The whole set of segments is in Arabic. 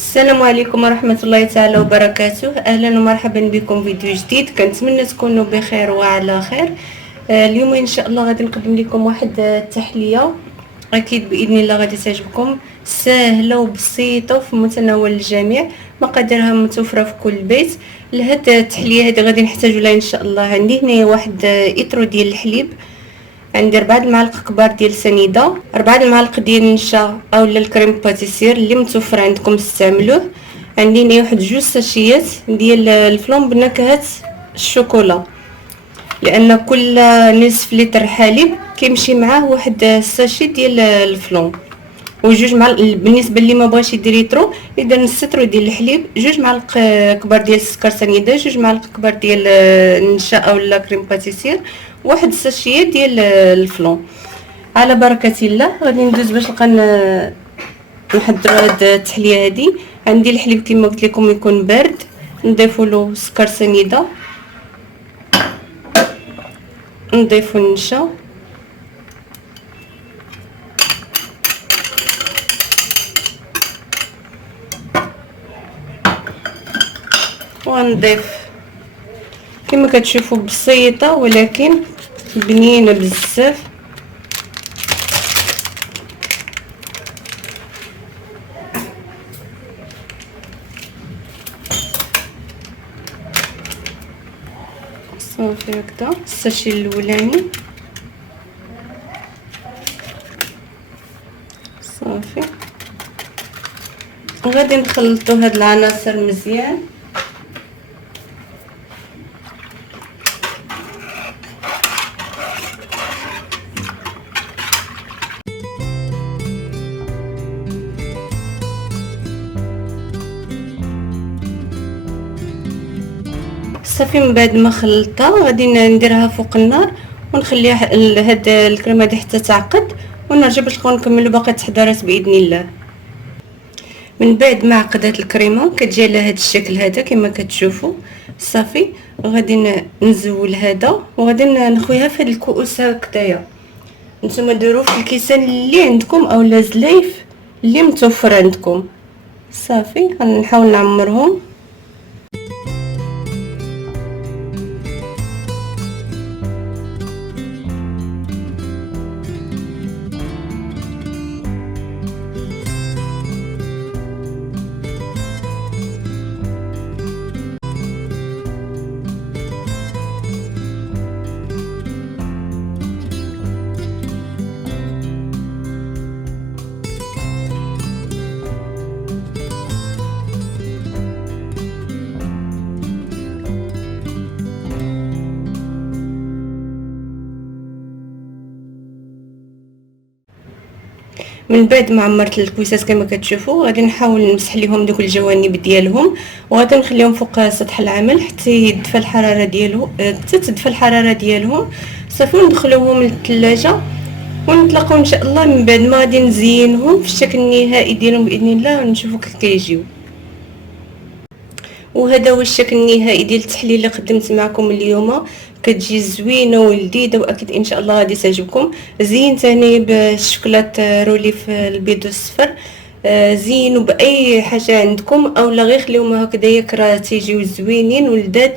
السلام عليكم ورحمة الله تعالى وبركاته. أهلا ومرحبا بكم فيديو جديد. كنتمنى تكونوا بخير وعلى خير. اليوم إن شاء الله غادي نقدم لكم واحد التحلية أكيد بإذن الله غادي تعجبكم، سهلة وبسيطة وفي متناول الجميع، مقاديرها متوفرة في كل بيت. لهاد التحلية هذه غادي نحتاجوا لها إن شاء الله. عندي هنا واحد إطرو ديال الحليب، عندي 4 المعالق كبار ديال سنيده، 4 المعالق ديال النشا اولا الكريم باتيسير اللي متوفر عندكم استعملوه. عندي هنا واحد 2 ساشيات ديال الفلون بنكهه الشوكولا، لان كل نصف لتر حليب كيمشي معاه واحد الساشي ديال الفلون. وجوج معالق بالنسبه اللي ما بغاش يدير يطرو، اذا نص لتر ديال الحليب، 2 معالق كبار ديال السكر سنيده، 2 معالق كبار ديال النشا اولا كريم باتيسير، واحد الساشيه ديال الفلون. على بركه الله غادي ندوز باش نحضروا هاد التحليه هادي. عندي الحليب كما قلت لكم يكون بارد، نضيفوا له سكر سنيده، نضيفوا النشا، ونضيف كما كتشوفوا بسيطه ولكن بنينه بزاف. صافي هكذا الساشي الاولاني صافي. غادي نخلطوا هاد العناصر مزيان. صافي من بعد ما خلطتها غادي نديرها فوق النار ونخليها هاد الكريمه هادي حتى تعقد، ونرجع باش نكملوا باقي التحضيرات باذن الله. من بعد ما عقدات الكريمه كتجي على هاد الشكل هذا كما كتشوفوا. صافي غادي نزول هذا وغادي نخويها في هاد الكؤوس هكذايا. نتوما ديروا في الكيسان اللي عندكم اولا زلايف اللي متوفر عندكم. صافي غنحاول نعمرهم. من بعد ما عمرت الكويسات كما كتشوفوا غادي نحاول نمسح ليهم دوك الجوانب ديالهم، وغادي نخليهم فوق سطح العمل حتى يدفى الحراره ديالو، حتى تدفى الحراره ديالهم. صافي ندخلوهم للثلاجه ونتلاقاو ان شاء الله من بعد ما غادي نزينهم في الشكل النهائي ديالهم باذن الله ونشوفوا كيف كيجيو. وهذا هو الشكل النهائي ديال التحليه اللي قدمت معكم اليوم. كتجي زوينه ولذيذه واكيد ان شاء الله غادي تعجبكم. زينت هنا بالشوكولات روليف البيض والصفر، زينوا باي حاجه عندكم اولا غير خليهم هكذايا راه تيجيو زوينين ولذاذ.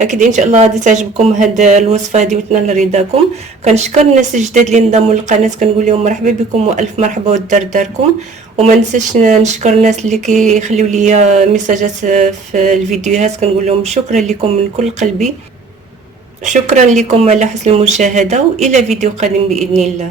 اكيد ان شاء الله غادي تعجبكم هاد الوصفه هذه وتنال رضاكم. كنشكر الناس الجداد اللي انضموا للقناه، كنقول لهم مرحبا بكم والف مرحبا ودار داركم. وما ننساش نشكر الناس اللي كيخليو لي ميساجات في الفيديوهات، كنقول لهم شكرا لكم من كل قلبي. شكرا لكم على حسن المشاهده والى فيديو قادم باذن الله.